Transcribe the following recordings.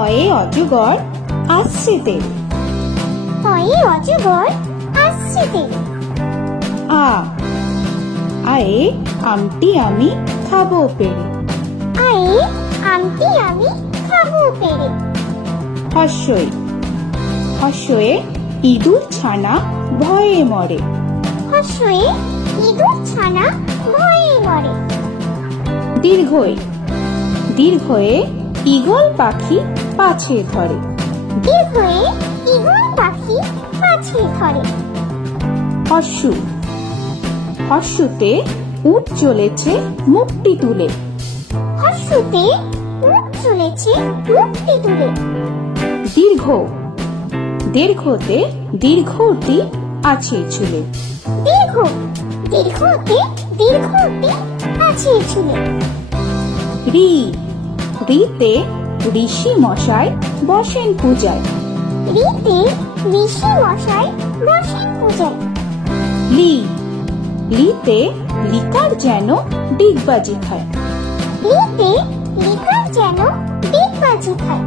অয়ে অজগর আসছে তেরে। অয়ে অজগর আসছে তেরে। আ আয়ে আমটি আমি খাবো পেরে। আয়ে আমটি আমি খাবো পেরে। হর্ষই হর্ষয়ে ইঁদুর ছানা ভয়ে মরে। হর্ষয়ে ইঁদুর ছানা ভয়ে মরে। দীর্ঘই দীর্ঘয়ে ঈগল পাখি পাছে ধরে। দীর্ঘয়ে ঈগল পাখি পাছে ধরে। হর্ষু হর্ষুতে উট চলেছে মুখটি তুলে। হর্ষুতে উট চলেছে মুখটি তুলে। দীর্ঘ দীর্ঘতে দীর্ঘটি আছে ঝুলে। দীর্ঘ দীর্ঘতে দীর্ঘটি আছে ঝুলে। রি রিতে ঋষি মশাই বসেন পূজায়। রিতে ঋষি মশাই বসেন পূজায়। লি লিতে লিকার যেন ডিগবাজি খায়। লিতে লিকার যেন ডিগবাজি খায়।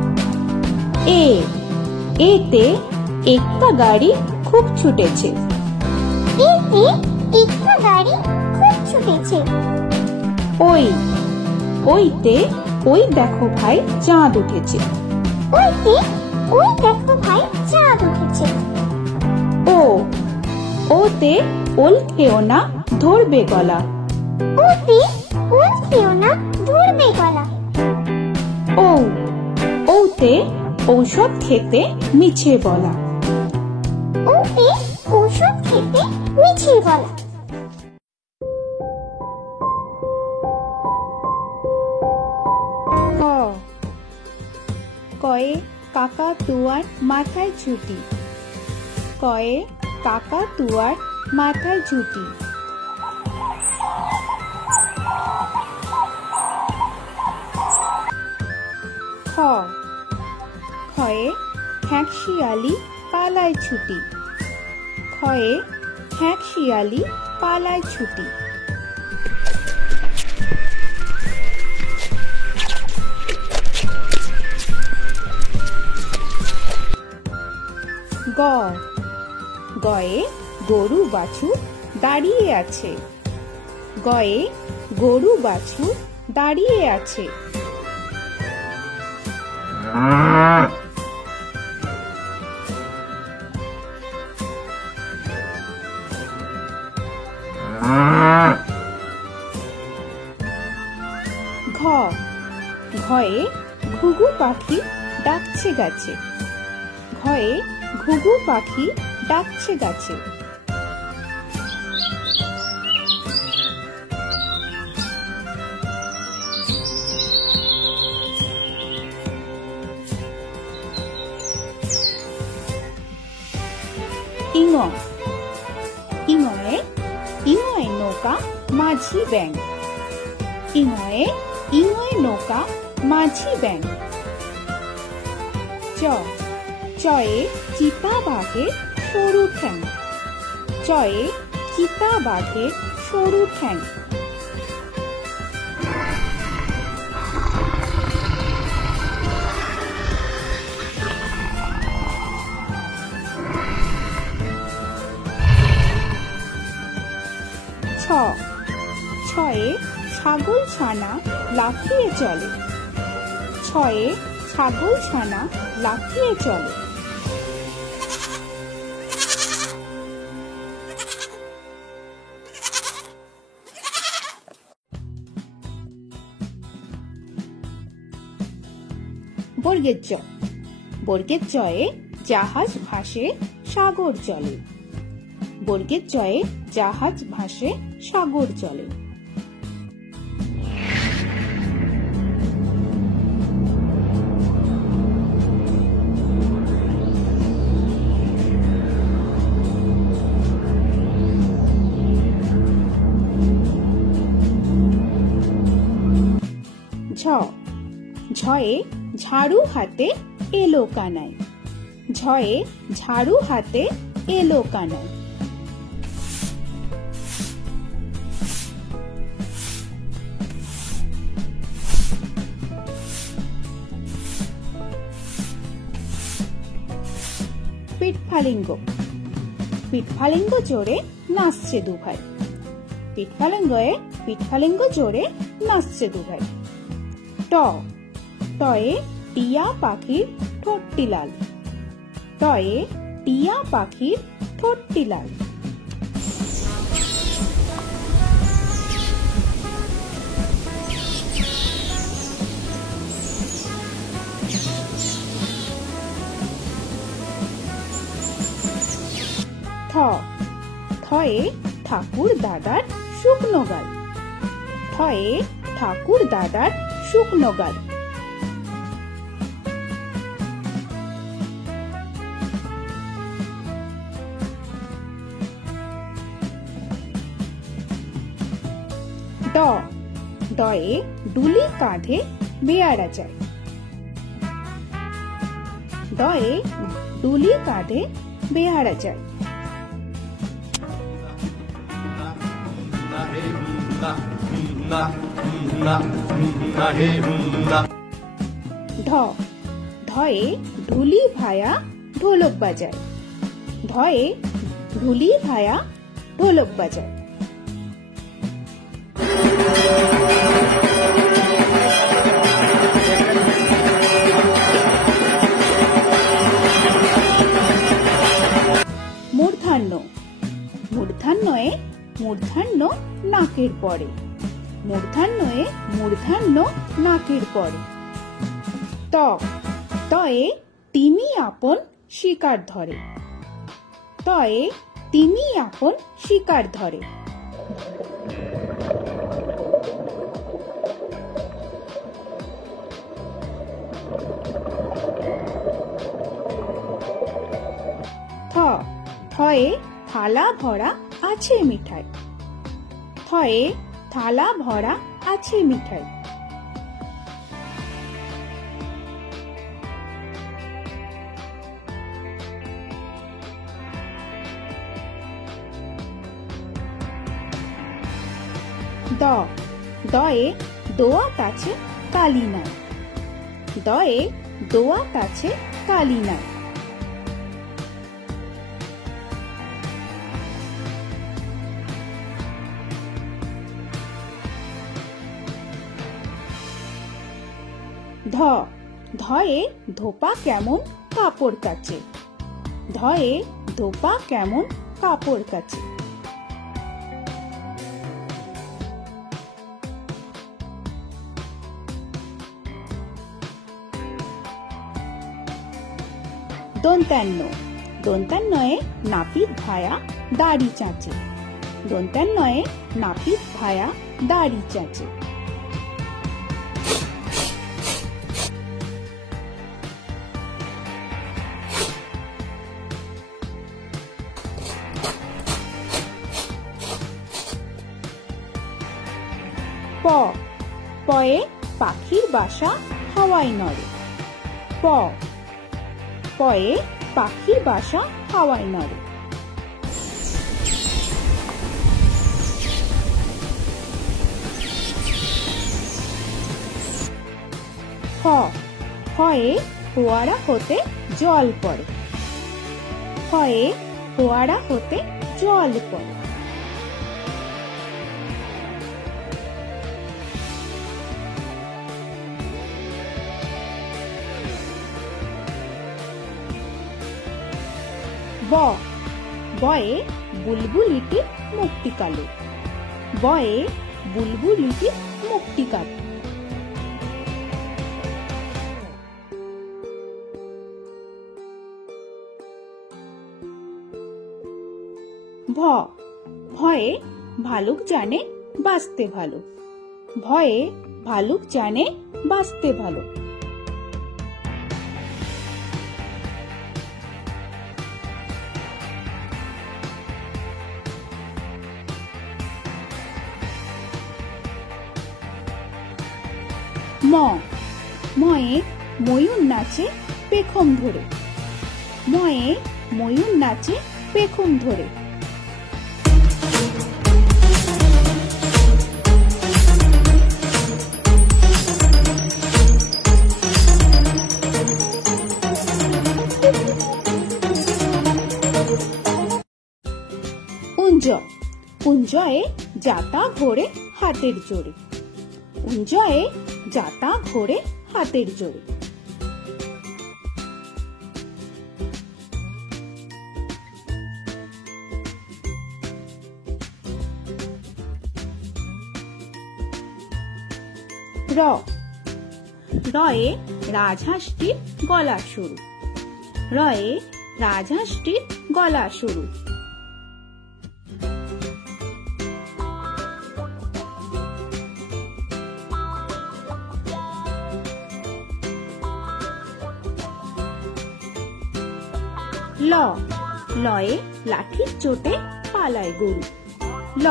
এ এতে একটা গাড়ি খুব ছুটেছে। এতে একটা গাড়ি খুব ছুটেছে। ওই ওইতে ওই দেখো ভাই চাঁদ উঠেছে। ওইতে ওই দেখো ভাই চাঁদ উঠেছে। ও ওতে ওল খেও না ধরবে গলা। ওতে ওল খেও না ধরবে গলা। ও ওতে ঔষধ খেতে মিছে বলা। ওতে ঔষধ খেতে মিছে বলা। ক কয়ে কাকা তুয়ার মাথায় ছুটি। কয়ে কাকা তুয়ার মাথায় ছুটি। খ খয়ে খ্যাঁক শিয়ালি পালায় ছুটি। খয়ে খ্যাঁক শিয়ালি পালায় ছুটি। গ গয়ে গরু বাছুর দাঁড়িয়ে আছে। গয়ে গরু বাছুর দাঁড়িয়ে আছে। ঘ ঘয়ে ঘুঘু পাখি ডাকছে গাছে। ঘয়ে ঘুঘু পাখি ডাকছে গাছে। ইঙ ইঙয়ে ইঙয়ে নৌকা মাঝি ব্যাং। ইঙয়ে ইঙয়ে নৌকা মাঝি ব্যাং। চ চয়ে চিতা বাঘের সরু ঠ্যাং। চয়ে চিতা বাঘের সরু ঠ্যাং। ছ ছয়ে ছাগল ছানা লাফিয়ে চলে। ছয়ে ছাগল ছানা লাফিয়ে চলে। বর্গের চ বর্গের চয়ে জাহাজ ভাসে সাগর চলে। বর্গের চয়ে জাহাজ ভাসে সাগর চলে। ঝ ঝয়ে ঝাড়ু হাতে এলো কানাই। ঝয়ে ঝাড়ু হাতে এলো কানাই। পিঠফালিঙ্গ। পিঠফালিঙ্গ জোরে নাচছে দুভাই। পিঠফালিঙ্গয়ে পিঠফালিঙ্গ জোরে নাচছে দুভাই। ট, টয়ে টিয়া পাখির ঠোঁটটি লাল। টয়ে টিয়া পাখির ঠোঁটটি লাল। থ, থয়ে ঠাকুর দাদার শুকনো গাল। থয়ে ঠাকুর দাদার শুকনো গাল। ড, ডয়ে ডুলি কাঁধে বেয়ারা যায়। ডয়ে ডুলি কাঁধে বেয়ারা যায়। ঢ, ঢয়ে ঢুলি ভায়া ঢোলক বাজায়। ঢয়ে ঢুলি ভায়া ঢোলক বাজায়। মূর্ধন্য, মূর্ধন্যয়ে মূর্ধন্য নাকের পরে। মূর্ধন্যয়ে মূর্ধন্য নাকের পরে। ত, তয়ে তিমি আপন শিকার ধরে। তয়ে তিমি আপন শিকার ধরে। থ, থয়ে থালা ভরা আছে মিঠাই। থয়ে থালা ভরা আছে মিঠাই। দ, দয়ে দোয়াত আছে কালি নাই। দয়ে দোয়াত আছে কালি নাই। ধ, ধয়ে ধোপা কেমন কাপড় কাচে। ধয়ে ধোপা কেমন কাপড় কাচে। দন্তান্ন, দন্তান্নয়ে নাপিত ভায়া দাড়ি চাঁচে। দন্তান্নয়ে নাপিত ভায়া দাড়ি চাঁচে। প, পয়ে পাখির বাসা হাওয়ায় নড়ে। প, পয়ে পাখির বাসা হাওয়ায় নড়ে। ফ, ফয়ে ফোয়ারা হতে জল পড়ে। ফয়ে ফোয়ারা হতে জল পড়ে। ব, বয়ে বুলবুলিটি মুক্তি কালো। বয়ে বুলবুলিটি মুক্তি কালো। ভ, ভয়ে ভালুক জানে বাঁচতে ভালো। ভয়ে ভালুক জানে বাঁচতে ভালো। ম, ময়ে ময়ূর নাচে পেখম ধরে। ময়ে ময়ূর নাচে পেখম ধরে। উঞ্জয়ে জাতা ঘোরে হাতের জোরে উঞ্জয়ে জাতা ঘোরে হাতের জোরে র রয়ে রাজহাঁসটির গলা সরু রয়ে রাজহাঁসটির গলা সরু ল লয়ে লাঠির চোটে পালায় গরু ল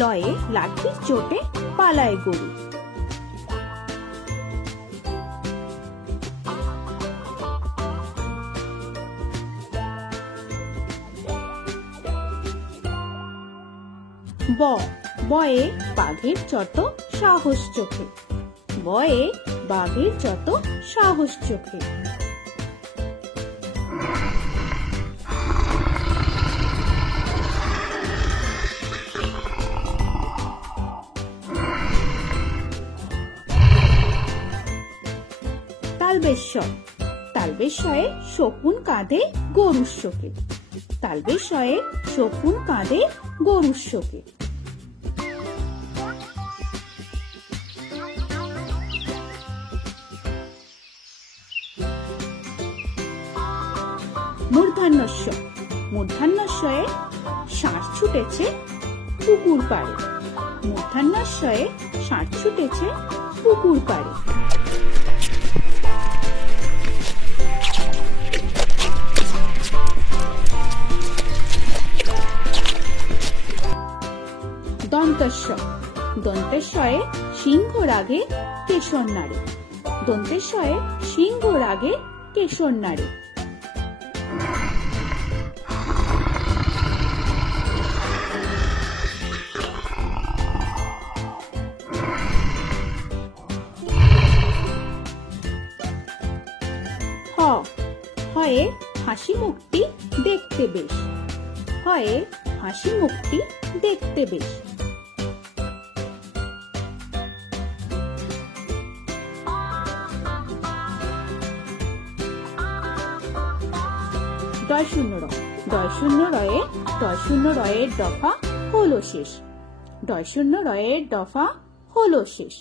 লয়ে লাঠির চোটে পালায় গরু ব বয়ে বাঘের যত সাহস চোখে বয়ে বাঘের যত সাহস চোখে তালবেশ্বর তালবেশ্বরে শকুন কাঁধে গরুর শোকে তালবেশ্বরে শকুন কাঁধে গরুর শোকে মূর্ধন্যস্ব মূর্ধন্যস্বয়ে ষাঁড় ছুটেছে পুকুর পাড়ে মূর্ধন্যস্বয়ে ষাঁড় ছুটেছে পুকুর পাড়ে দন্তেশ্ব দন্তেশ্বয়ে সিংহ রাগে কেশর নাড়ে দন্তেশ্বয়ে সিংহ রাগে কেশর নাড়ে হ হয়ে হাসি মুখটি দেখতে বেশ হয়ে হাসি মুখটি দেখতে বেশ ডয় শূন্য র ডয় শূন্য রয়ের দফা হলো শেষ ডয় শূন্য রয়ের দফা হলো শেষ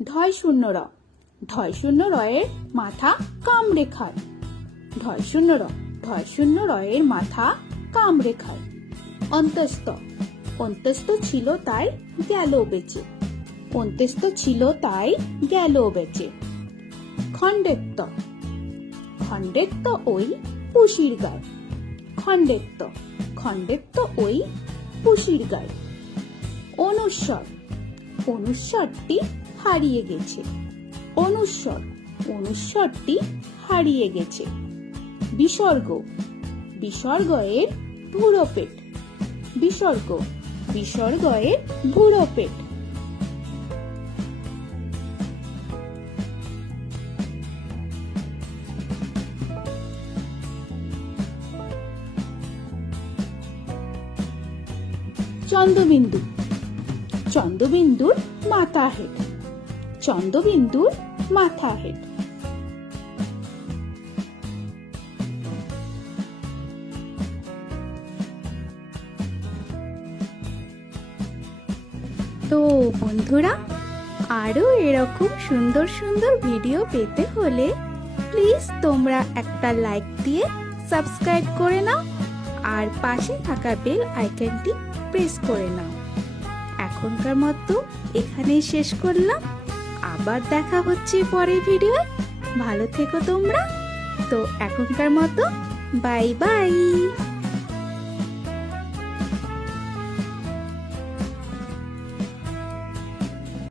ঢয় শূন্য রয়ের মাথা কামড়ে খায় ঢয় শূন্য রয়ের মাথা কামড়ে খায় অন্তস্থ অন্তস্থ ছিল তাই গেল বেঁচে অন্তস্থ ছিল তাই গেল বেঁচে খণ্ডেত্ব খণ্ডেত্ব ওই পুষির গায় খণ্ডেত্ব ওই পুষির গায় অনুস্বর অনুস্বরটি হারিয়ে গেছে অনুস্বরটি হারিয়ে গেছে বিসর্গ বিসর্গয়ের ভুরো পেট বিসর্গয়ের ভুরো পেট চন্দ্রবিন্দু চন্দ্রবিন্দুর মাথা হেড চন্দ্রবিন্দুর মাথা হেড তো বন্ধুরা আরো এরকম সুন্দর সুন্দর ভিডিও পেতে হলে প্লিজ তোমরা একটা লাইক দিয়ে সাবস্ক্রাইব করে নাও আর পাশে থাকা বেল আইকনটি প্রেস করে নাও। এখনকার মতো এখানেই শেষ করলাম, আবার দেখা হচ্ছে পরের ভিডিও। ভালো থেকো তোমরা। তো এখনকার মতো বাই বাই।